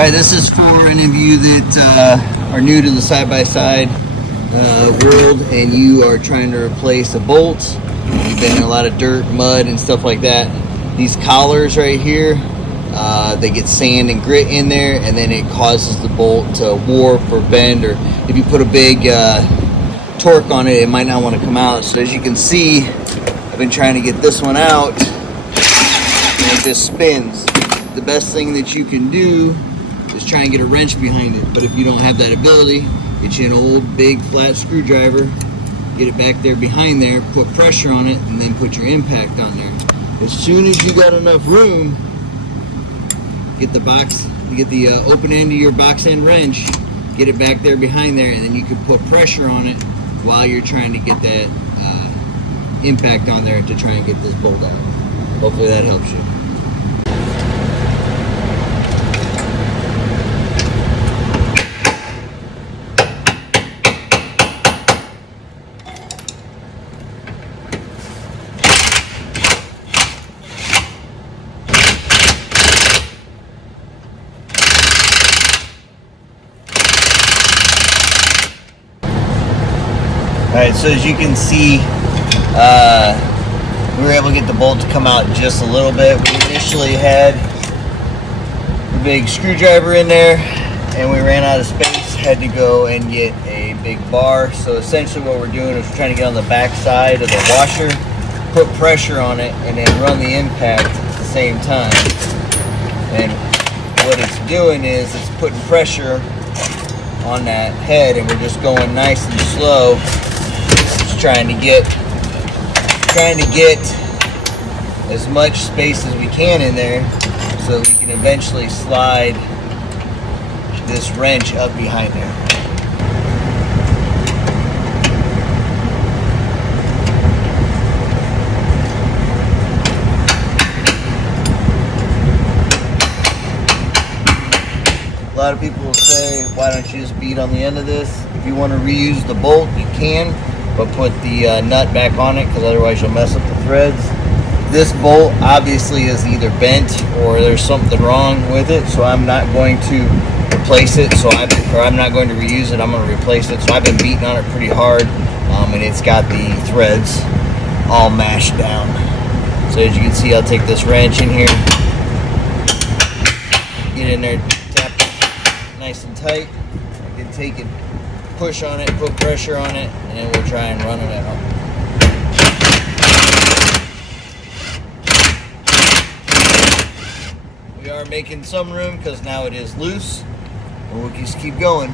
Alright, this is for any of you that are new to the side-by-side world and you are trying to replace a bolt. You've been in a lot of dirt, mud, and stuff like that. These collars right here, they get sand and grit in there, and then it causes the bolt to warp or bend, or if you put a big torque on it, it might not want to come out. So as you can see, I've been trying to get this one out, and it just spins. The best thing that you can do is try and get a wrench behind it, but if you don't have that ability, get you an old big flat screwdriver, get it back there behind there, put pressure on it, and then put your impact on there. As soon as you got enough room, get the box, get the open end of your box end wrench, get it back there behind there, and then you can put pressure on it while you're trying to get that impact on there to try and get this bolt out. Hopefully that helps you. Alright, so as you can see, we were able to get the bolt to come out just a little bit. We initially had a big screwdriver in there and we ran out of space, had to go and get a big bar. So essentially what we're doing is we're trying to get on the back side of the washer, put pressure on it, and then run the impact at the same time. And what it's doing is it's putting pressure on that head, and we're just going nice and slow, just trying to get as much space as we can in there so that we can eventually slide this wrench up behind there. A lot of people will say, why don't you just beat on the end of this? If you want to reuse the bolt, you can, but put the nut back on it, because otherwise you'll mess up the threads. This bolt obviously is either bent or there's something wrong with it, so I'm not going to replace it. I'm not going to reuse it. I'm going to replace it. So I've been beating on it pretty hard, and it's got the threads all mashed down. So as you can see, I'll take this wrench in here, get in there, tap it nice and tight. I can take it, push on it, put pressure on it, and then we'll try and run it out. We are making some room because now it is loose, and we'll just keep going.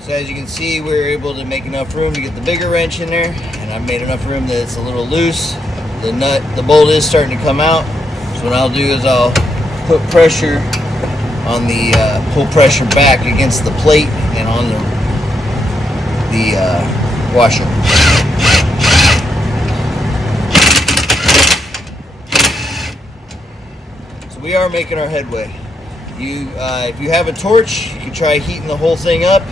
So as you can see, we were able to make enough room to get the bigger wrench in there, and I've made enough room that it's a little loose. The bolt is starting to come out, so what I'll do is I'll put pressure on the, pull pressure back against the plate and on the washer. So we are making our headway. If you have a torch, you can try heating the whole thing up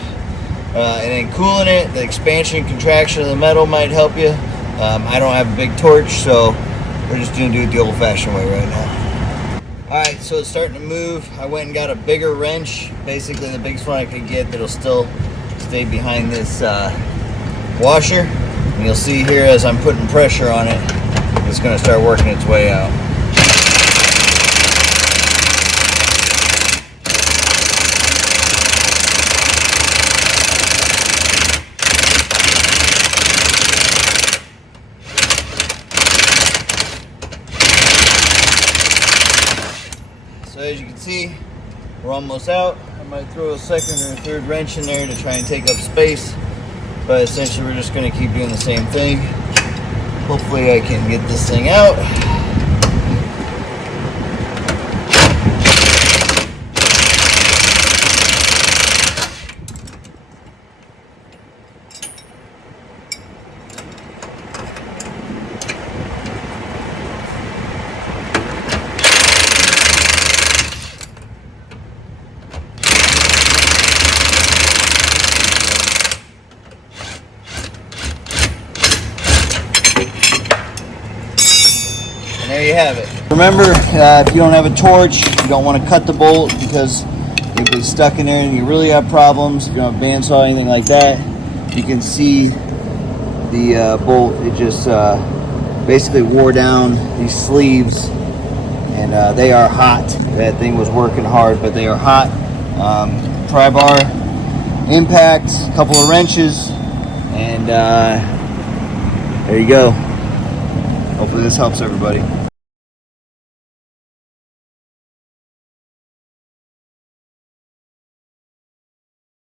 and then cooling it. The expansion and contraction of the metal might help you. I don't have a big torch, so we're just going to do it the old-fashioned way right now. Alright, so it's starting to move. I went and got a bigger wrench, basically the biggest one I could get that'll still stay behind this washer. And you'll see here as I'm putting pressure on it, it's going to start working its way out. So as you can see, we're almost out. I might throw a second or a third wrench in there to try and take up space, but essentially we're just going to keep doing the same thing. Hopefully I can get this thing out. And there you have it. Remember, if you don't have a torch, you don't want to cut the bolt because If it's stuck in there and you really have problems, if you don't have bandsaw or anything like that, you can see the bolt. It just basically wore down these sleeves, and they are hot. That thing was working hard, but they are hot. Pry bar impact, a couple of wrenches, and there you go. Hopefully this helps everybody.